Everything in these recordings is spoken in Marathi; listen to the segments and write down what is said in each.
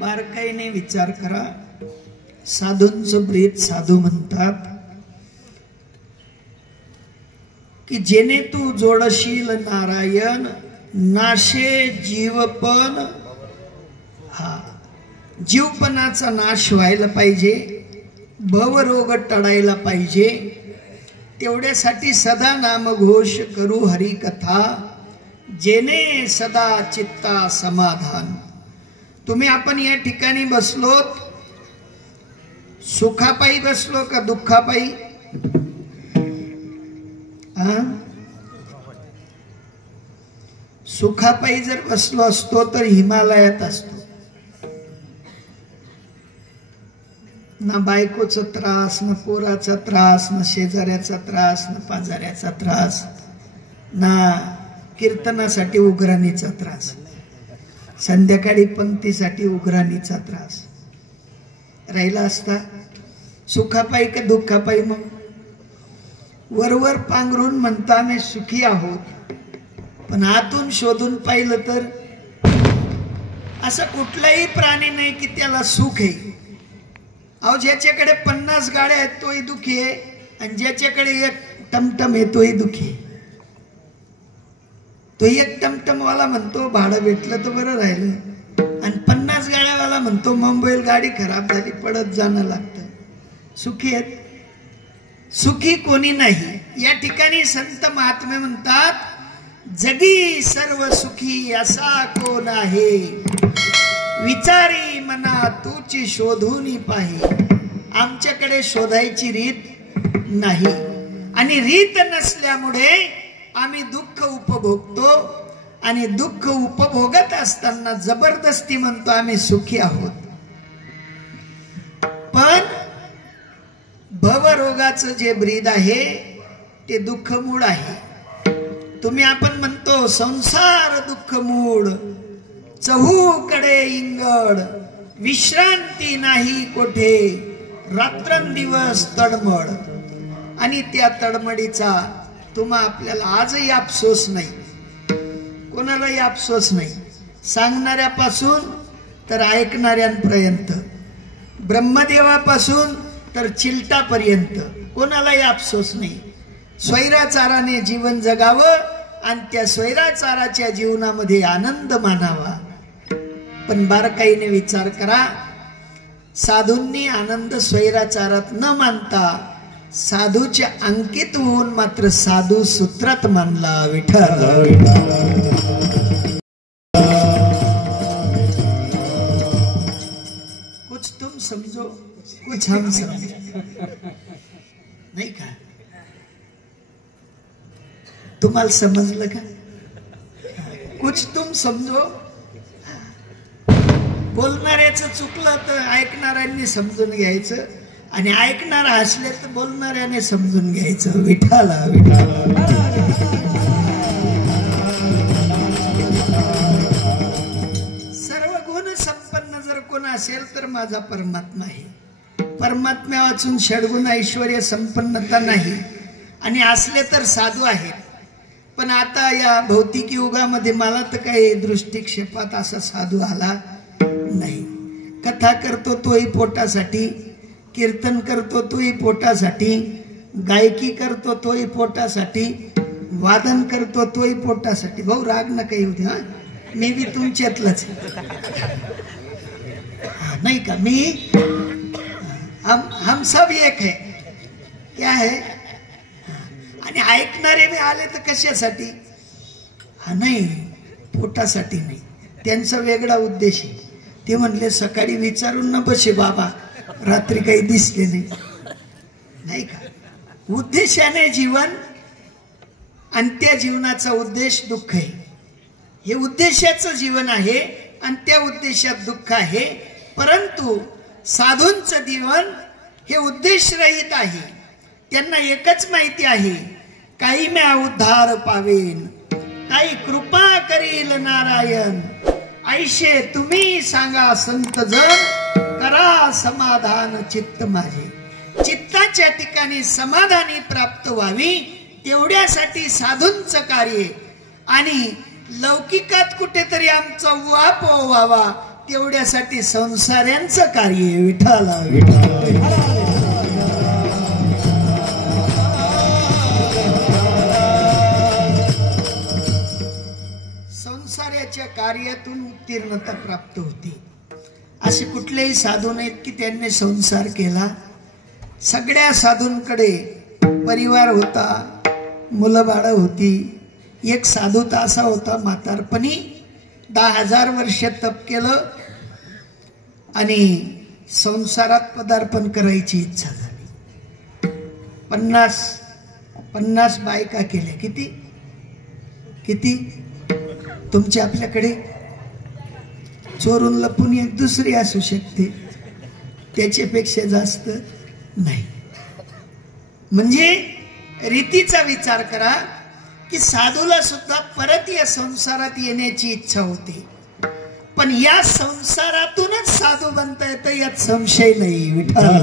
बारकाईने विचार करा. साधूंचं ब्रीद साधू म्हणतात की जेने तू जोडशील नारायण नाशे जीवपण. हा जीवपणाचा नाश व्हायला पाहिजे, भवरोग टळायला पाहिजे. तेवढ्यासाठी सदा नामघोष करू हरिकथा जेने सदा चित्ता समाधान. तुम्ही आपण या ठिकाणी बसलोत सुखापायी बसलो का दुःखापायी? सुखापायी जर बसलो असतो तर हिमालयात असतो. ना बायकोचा त्रास, ना पोराचा त्रास, ना शेजाऱ्याचा त्रास, ना पाजाऱ्याचा त्रास, ना कीर्तनासाठी उघराणीचा त्रास, संध्याकाळी पंक्तीसाठी उघराणीचा त्रास राहिला असता. सुखापायी का दुःखापायी? मग वरवर पांघरून म्हणता आम्ही सुखी आहोत, पण आतून शोधून पाहिलं तर असा कुठलाही प्राणी नाही की त्याला सुख आहे. अहो, ज्याच्याकडे 50 गाड्या आहेत तोही दुखी आहे, आणि ज्याच्याकडे एक टमटम आहे तोही दुखी आहे. तो एक टमटमवाला म्हणतो भाडं भेटलं तर बरं राहिलं, आणि 50 गाड्यावाला म्हणतो मुंबईला गाडी खराब झाली पडत जाणं लागतं. सुखी आहेत? सुखी कोणी नाही. या ठिकाणी संत महात्मे म्हणतात जगी सर्व सुखी असा कोण आहे, विचारी मना तूची शोधून पाही. आमच्याकडे शोधायची रीत नाही, आणि रीत नसल्यामुळे आम्ही दुःख उपभोगतो, आणि दुःख उपभोगत असताना जबरदस्ती म्हणतो आम्ही सुखी आहोत. पण भवरोगाचं जे ब्रीद आहे ते दुःख मूळ आहे. तुम्ही आपण म्हणतो संसार दुःख मूळ, चहूकडे इंगड, विश्रांती नाही कोठे, रात्रंदिवस तडमड. आणि त्या तडमडीचा तुम्हा आपल्याला आजही अफसोस नाही, कोणालाही अफसोस नाही. सांगणाऱ्यापासून तर ऐकणाऱ्यांपर्यंत, ब्रह्मदेवापासून तर चिलटापर्यंत कोणालाही अफसोस नाही. स्वैराचाराने जीवन जगावं आणि त्या स्वैराचाराच्या जीवनामध्ये आनंद मानावा. पण बारकाईने विचार करा, साधूंनी आनंद स्वैराचारात न मानता साधूच्या अंकित होऊन मात्र साधू सूत्रात मानला. विठ्ठल कुछ तुम समझो कुछ हम समझो, नाही का? तुम्हाला समजलं का? कुछ तुम समजो. बोलणाऱ्याचं चुकलं तर ऐकणाऱ्यांनी समजून घ्यायचं, आणि ऐकणार हसले तर बोलणाऱ्याने समजून घ्यायचं. विठाला विठाला. सर्व गुण संपन्न जर कोण असेल तर माझा परमात्मा आहे. परमात्म्या वाचून षडगुण ऐश्वर्य संपन्नता नाही, आणि असले तर साधू आहेत. पण आता या भौतिक युगामध्ये मला तर काही दृष्टिक्षेपात असा साधू आला नाही. कथा करतो तोही पोटासाठी, कीर्तन करतो तोही पोटासाठी, गायकी करतो तोही पोटासाठी, वादन करतो तोही पोटासाठी. भाऊ राग नका येऊ दे, हा मी बी तुमच्यातलंच नाही का. मी हम सब एक है, क्या है. आणि ऐकणारे मी आले तर कशासाठी? हा नाही, पोटासाठी नाही. त्यांचा वेगळा उद्देश आहे. ते म्हणले सकाळी विचारून न बसे बाबा, रात्री काही दिसले नाही का. उद्देशाने जीवन, आणि त्या जीवनाचा उद्देश दुःख आहे. हे उद्देशाचं जीवन आहे आणि त्या उद्देशात दुःख आहे. परंतु साधूंचं जीवन हे उद्देश रहित आहे. त्यांना एकच माहिती आहे, काही म्या उद्धार पावेन, काही कृपा करील नारायण. ऐशे तुम्ही सांगा संत जन, करा समाधान चित्त माझे. चित्ताच्या ठिकाणी समाधानी प्राप्त व्हावी तेवढ्यासाठी साधूंचं कार्य, आणि लौकिकात कुठेतरी आमचा वापो व्हावा तेवढ्यासाठी संसाऱ्यांचं कार्य. विठाला विठाला. संसाराच्या कार्यातून उत्तीर्णता प्राप्त होती. असे कुठलेही साधू नाहीत की त्यांनी संसार केला. सगळ्या साधूंकडे परिवार होता, मुलं बाळ होती. एक साधू तर असा होता, म्हातारपणी 10,000 वर्ष तप केलं आणि संसारात पदार्पण करायची इच्छा झाली. 50 बायका केल्या. किती तुमच्या आपल्याकडे चोरून लपून एक दुसरी असू शकते, त्याच्यापेक्षा जास्त नाही. म्हणजे रीतीचा विचार करा की साधूला सुद्धा परत या संसारात येण्याची इच्छा होती, पण या संसारातूनच साधू बनता येतं यात संशय नाही. विठ्ठल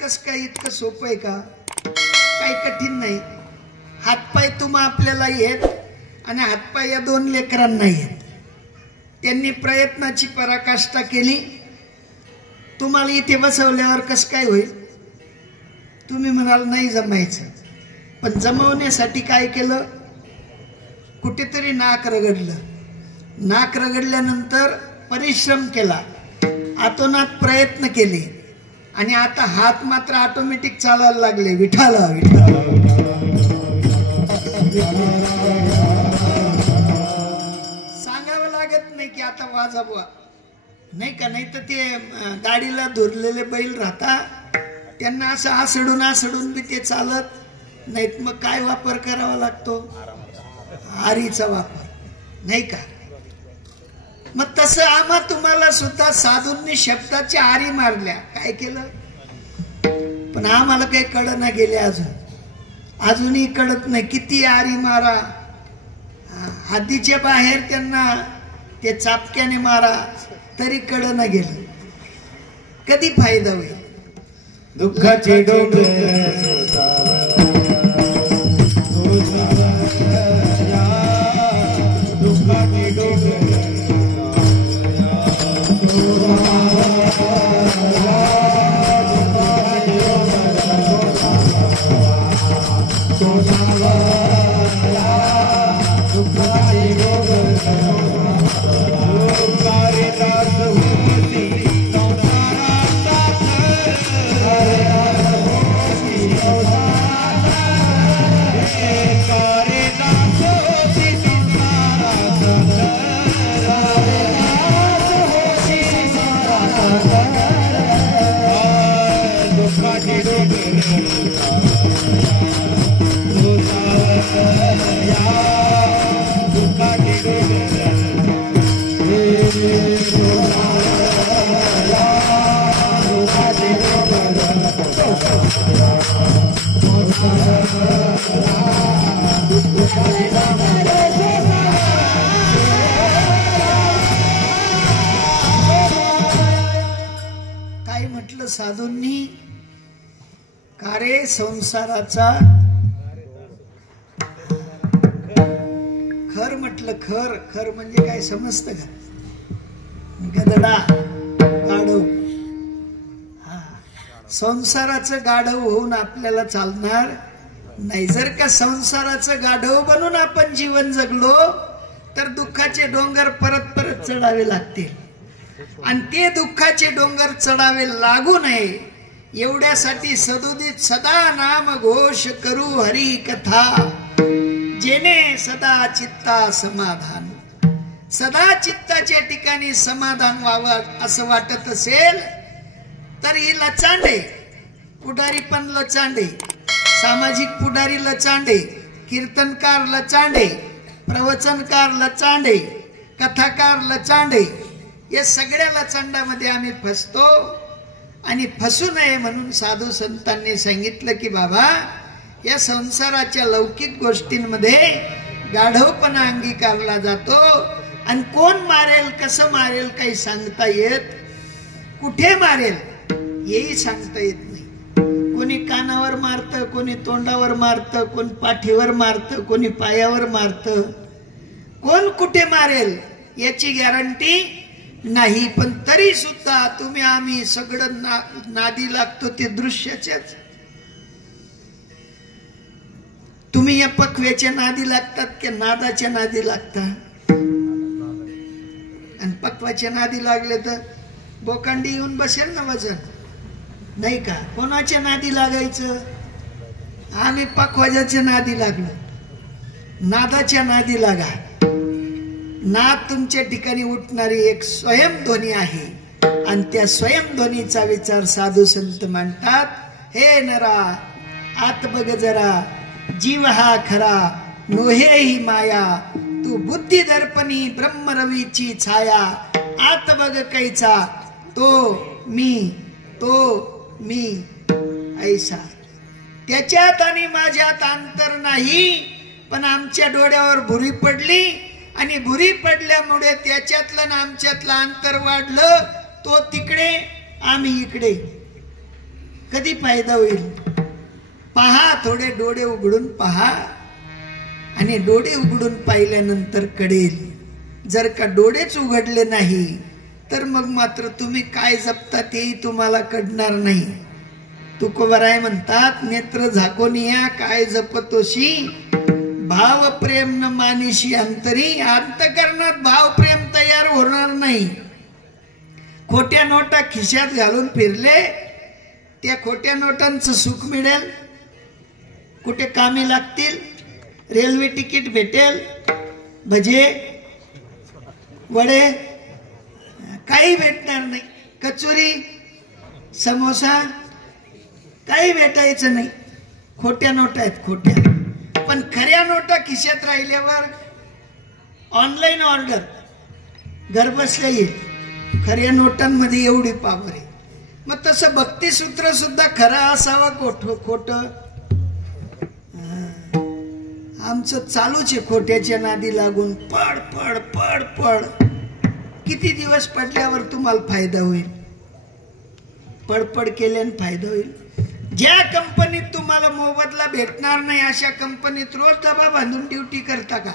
कस काय इतकं सोपं आहे का? काही कठीण नाही. हातपाय तुम्हा आपल्याला येत आणि हातपाय या 2 लेकरांना येत. त्यांनी प्रयत्नाची पराकाष्ठा केली. तुम्हाला इथे बसवल्यावर कस काय होईल? तुम्ही म्हणाल नाही जमायचं, पण जमवण्यासाठी काय केलं? कुठेतरी नाक रगडलं. नाक रगडल्यानंतर परिश्रम केला, आतोनात प्रयत्न केले, आणि आता हात मात्र ऑटोमॅटिक चालायला लागले. विठाला विठाला. सांगावं लागत नाही की आता वाजवा, नाही का. नाही तर ते गाडीला धुरलेले बैल राहता, त्यांना असं आसडून बी ते चालत नाहीत. मग काय वापर करावा लागतो? आरीचा वापर, नाही का. मग तसं आम्हा तुम्हाला सुद्धा साधूंनी शब्दाच्या आरी मारल्या. काय केलं? पण आम्हाला काही कळना गेले. अजूनही कळत नाही. किती आरी मारा, हद्दीच्या बाहेर त्यांना ते चापक्याने मारा, तरी कळना गेलं. कधी फायदा होईल? दुःखाचे डोंगर का रे संसाराचा खर म्हटलं. खर खर म्हणजे काय समजतं का? गदडा गाढव. हा, संसाराचं गाढव होऊन आपल्याला चालणार नाही. जर का संसाराचं गाढव बनून आपण जीवन जगलो तर दुःखाचे डोंगर परत परत चढावे लागतील. आणि ते दुःखाचे डोंगर चढावे लागू नये एवढ्यासाठी सदोदित सदा नाम घोष करू हरी कथा, जेने सदा चित्ता समाधान. सदा चित्ताच्या ठिकाणी समाधान व्हावं असं वाटत असेल तर ही लचांडे पुढारी पण लचांडे, सामाजिक पुढारी लचांडे, कीर्तनकार लचांडे, प्रवचनकार लचांडे, कथाकार लचांडे, या सगळ्या लचांडामध्ये आम्ही फसतो. आणि फसू नये म्हणून साधू संतांनी सांगितलं की बाबा या संसाराच्या लौकिक गोष्टींमध्ये गाढवपणा अंगीकारला जातो. आणि कोण मारेल कसं मारेल काही सांगता येत, कुठे मारेल हेही सांगता येत नाही. कोणी कानावर मारतं, कोणी तोंडावर मारतं, कोण पाठीवर मारतं, कोणी पायावर मारतं. कोण कुठे मारेल याची गॅरंटी नाही. पण तरी सुद्धा तुम्ही आम्ही सगळं नादी लागतो ते दृश्याच्याच. तुम्ही या पक्व्याच्या नादी लागतात की नादाच्या नादी लागता? आणि पक्वाच्या नादी लागले तर बोकांडी येऊन बसेल ना वजन, नाही का? कोणाच्या नादी लागायचं? आम्ही पक्वाच्या नादी लागलो. नादाच्या नादी लागा. नाद तुमच्या ठिकाणी उठणारी एक स्वयंध्वनी आहे. आणि त्या स्वयंध्वनीचा विचार साधू संत म्हणतात, हे नरा आत बघ जरा, जीव हा खरा नोहे ही माया, तू बुद्धी दर्पणी ब्रह्मरवीची छाया. आत बघ कैचा तो मी ऐसा. त्याच्यात आणि माझ्यात अंतर नाही, पण आमच्या डोळ्यावर भुरी पडली आणि भुरी पडल्यामुळे त्याच्यातलं आणि आमच्यातलं अंतर वाढलं. तो तिकडे आम्ही इकडे. कधी फायदा होईल? पहा, थोडे डोळे उघडून पहा आणि डोळे उघडून पाहिल्यानंतर कळेल. जर का डोळेच उघडले नाही तर मग मात्र तुम्ही काय जपता तेही तुम्हाला कळणार नाही. तुकोबराय म्हणतात, नेत्र झाकून या काय जपतोशी, भाव प्रेम न मानिशी अंतरी. अंतकरणात भाव प्रेम तयार होणार नाही. खोट्या नोटा खिशात घालून फिरले, त्या खोट्या नोटांचं सुख मिळेल, कुठे कामी लागतील? रेल्वे तिकीट भेटेल, भजे वडे काही भेटणार नाही. कचोरी समोसा काही भेटायचं नाही. खोट्या नोटा आहेत, खोट्या. पण खऱ्या नोटा खिशात राहिल्यावर ऑनलाईन ऑर्डर घर बसल्या येईल. खऱ्या नोटांमध्ये एवढी पावर आहे. मग तसं भक्तिसूत्र सुद्धा खरं असावं खोटं आमचं चालूच आहे. खोट्याच्या नादी लागून पड पड पड पड. किती दिवस पडल्यावर तुम्हाला फायदा होईल? पडपड केल्याने फायदा होईल. ज्या कंपनीत तुम्हाला मोबदला भेटणार नाही अशा कंपनीत रोज डबा बांधून ड्युटी करता का?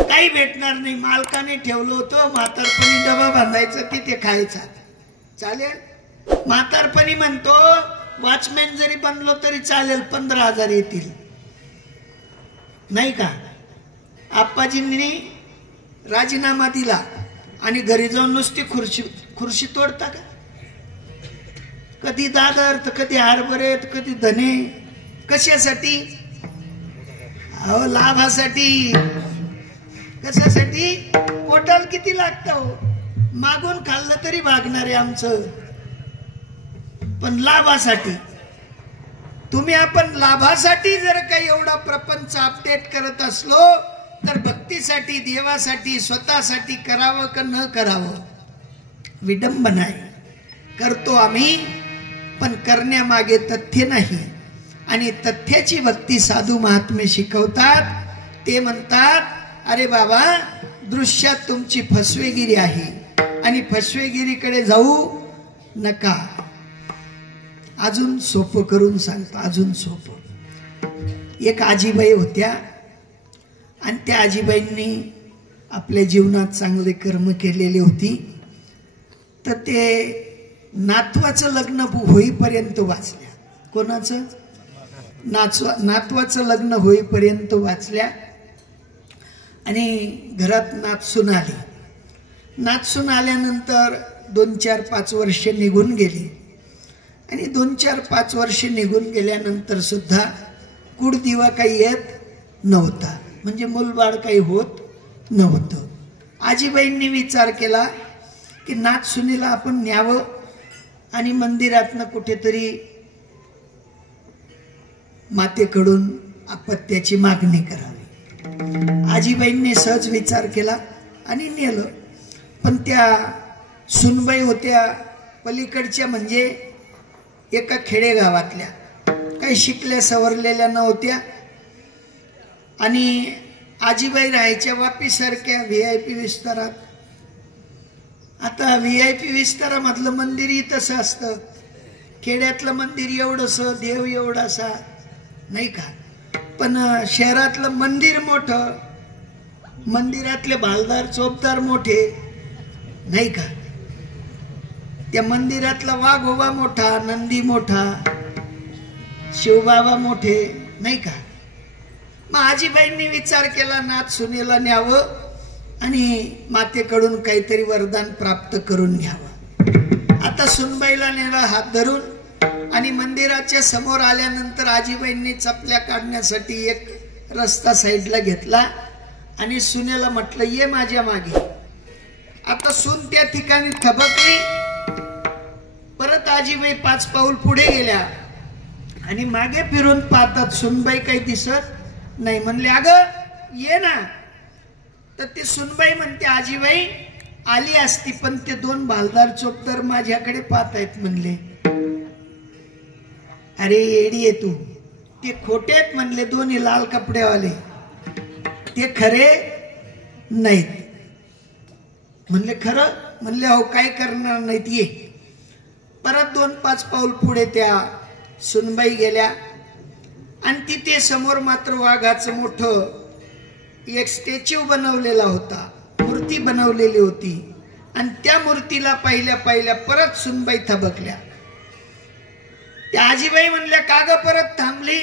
काही भेटणार नाही. मालकाने ठेवलं होतं म्हातारपणी डबा बांधायचा, तिथे खायचा. चालेल? म्हातारपणी म्हणतो वॉचमॅन जरी बनलो तरी चालेल, 15,000 येतील, नाही का? आप्पाजींनी राजीनामा दिला आणि घरी जाऊन नुसती खुर्शी तोडता का? कधी दादर तर कधी हरभरे तर कधी धने. कशासाठी? अहो लाभासाठी. कशासाठी? पोटाला किती लागतं हो? मागून खाल्लं तरी भागणार आहे आमचं, पण लाभासाठी. तुम्ही आपण लाभासाठी जर काही एवढा प्रपंच अपडेट करत असलो तर भक्तीसाठी, देवासाठी, स्वतःसाठी करावं का न करावं? विडंबना आहे. करतो आम्ही, पण करण्यामागे तथ्य नाही. आणि तथ्याची भक्ती साधू महात्मे शिकवतात. ते म्हणतात, अरे बाबा दृश्यात तुमची फसवेगिरी आहे आणि फसवेगिरीकडे जाऊ नका. अजून सोपं करून सांगतो, अजून सोपं. एक आजीबाई होत्या आणि त्या आजीबाईंनी आपल्या जीवनात चांगले कर्म केलेली होती. तर ते नातवाचं लग्न होईपर्यंत वाचल्या. कोणाचं? नातवाचं लग्न होईपर्यंत वाचल्या. आणि घरात नातसून आली. नातसून आल्यानंतर 2-4-5 वर्ष निघून गेली. आणि 2-4-5 वर्ष निघून गेल्यानंतर सुद्धा कुडदिवा काही येत नव्हता, म्हणजे मूलबाळ काही होत नव्हतं. आजीबाईंनी विचार केला की नातसुनीला आपण न्यावं आणि मंदिरातनं कुठेतरी मातेकडून अपत्याची मागणी करावी. आजीबाईंनी सहज विचार केला आणि नेलं. पण त्या सुनबाई होत्या पलीकडच्या, म्हणजे एका खेडेगावातल्या, काही शिकल्या सवरलेल्या नव्हत्या. आणि आजीबाई राहायच्या वापीसारख्या VIP विस्तारात. आता VIP विस्तारामधलं मंदिरही तसं असतं. खेड्यातलं मंदिर एवढंसं, देव एवढासा, नाही का? पण शहरातलं मंदिर मोठं, मंदिरातले भालदार चोपदार मोठे, नाही का? त्या मंदिरातला वाघोबा मोठा, नंदी मोठा, शिवबाबा मोठे, नाही का? मग आजीबाईंनी विचार केला नाथ सुनेला न्यावं आणि मातेकडून काहीतरी वरदान प्राप्त करून घ्यावं. आता सुनबाईला नेला हात धरून आणि मंदिराच्या समोर आल्यानंतर आजीबाईंनी चपल्या काढण्यासाठी एक रस्ता साईडला घेतला आणि सुनेला म्हटलं ये माझ्या मागे. आता सून त्या ठिकाणी थबकली. परत आजीबाई 5 पाऊल पुढे गेल्या आणि मागे फिरून पाहतात सुनबाई काही दिसत नाही. म्हणले अगं ये ना. तर ती सुनबाई म्हणते आजीबाई आली असती पण ते 2 भालदार चोपदार माझ्याकडे पाहतायत. म्हणले अरे येडी आहे तू, ते खोटे आहेत म्हणले, 2 लाल कपडेवाले, ते खरे नाहीत. म्हणले खरं? म्हणले हो काय करणार नाहीत, ये. परत 2-5 पाऊल पुढे त्या सुनबाई गेल्या आणि तिथे समोर मात्र वाघाचं मोठं एक स्टॅच्यू बनवलेला होता, मूर्ती बनवलेली होती. आणि त्या मूर्तीला पाहिल्या परत सुनबाई थबकल्या. त्या आजीबाई म्हणल्या का ग परत थांबली?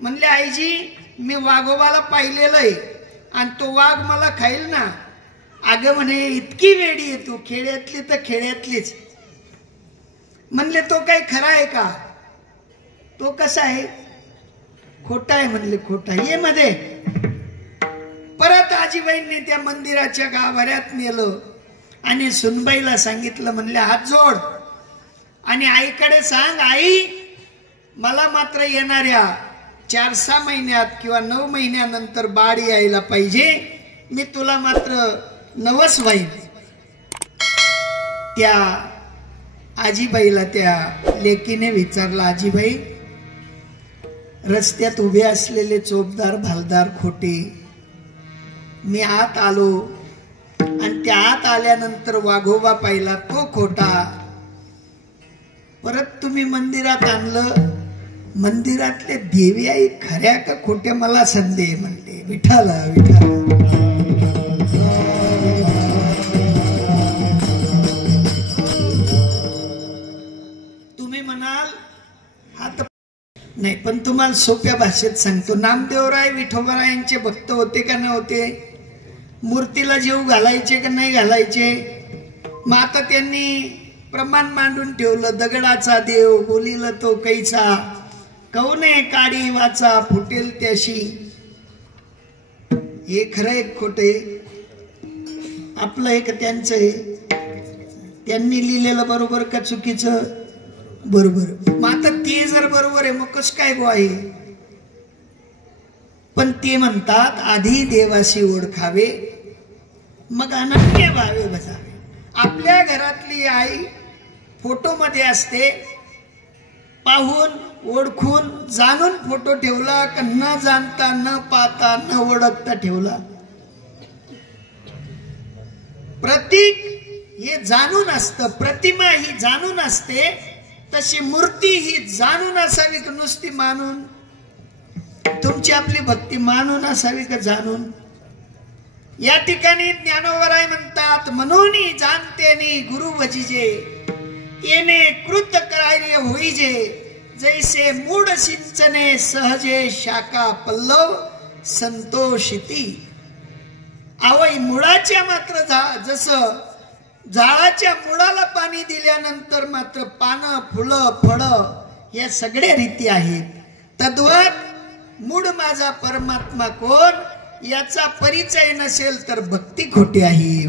म्हणले आईजी मी वाघोबाला पाहिलेलं आहे आणि तो वाघ मला खाईल ना. अगं म्हणे इतकी वेडी आहे तू, खेड्यातली तर खेड्यातलीच. म्हणले तो काही खरा आहे का? तो कसा आहे? खोटा आहे. म्हणले खोटा. ये मध्ये. परत आजीबाईंनी त्या मंदिराच्या गाभाऱ्यात नेलं आणि सुनबाईला सांगितलं. म्हणले हात जोड आणि आईकडे सांग आई मला मात्र येणाऱ्या 4-6 महिन्यात किंवा 9 महिन्यानंतर बाळ यायला पाहिजे, मी तुला मात्र नवस व्हाईन. त्या आजीबाईला त्या लेकीने विचारलं आजीबाई रस्त्यात उभे असलेले चोपदार भालदार खोटे, मी आत आलो आणि त्या आत आल्यानंतर वाघोबा पाहिला तो खोटा, परत तुम्ही मंदिरात आणलं, मंदिरातले देवी आई खऱ्या का खोट्या मला संदेह. म्हणले विठाला विठाला. तुम्ही म्हणाल हात नाही, पण तुम्हाला सोप्या भाषेत सांगतो. नामदेवराय विठोबारायांचे भक्त होते का नव्हते? मूर्तीला जीव घालायचे का नाही घालायचे? मग आता त्यांनी प्रमाण मांडून ठेवलं. दगडाचा देव बोलिल तो कैचा, कवने काडी वाचा फुटेल त्याशी. हे खरं एक खोटे? आपलं एक त्यांचं आहे. त्यांनी लिहिलेलं बरोबर का चुकीचं? बरोबर. मग आता ते जर बरोबर आहे मग कसं काय गो आहे? पण ते म्हणतात आधी देवाशी ओळखावे मग अनन्य भावे बजावे. आपल्या घरातली आई फोटो मध्ये असते, पाहून ओळखून जाणून फोटो ठेवला का न जाणता न पाहता न ओळखता ठेवला? प्रतीक हे जाणून असतं, प्रतिमा ही जाणून असते, तशी मूर्ती ही जाणून असावी का नुसती मानून? तुमची आपली भक्ती मानून असावी का जाणून? या ठिकाणी ज्ञानोबराय म्हणतात, म्हणून जाणतेनी गुरु वजिजे, येणे कृत कार्य होईजे, जैसे मूड सिंचने सहजे शाखा पल्लव संतोषिती. आवई मुळाच्या मात्र जसं झाडाच्या मुळाला पाणी दिल्यानंतर मात्र पानं, फुलं, फळं या सगळ्या रीती आहेत. तद्वत मूळ माझा परमात्मा कोण याचा परिचय नसेल तर भक्ती खोटी आहे.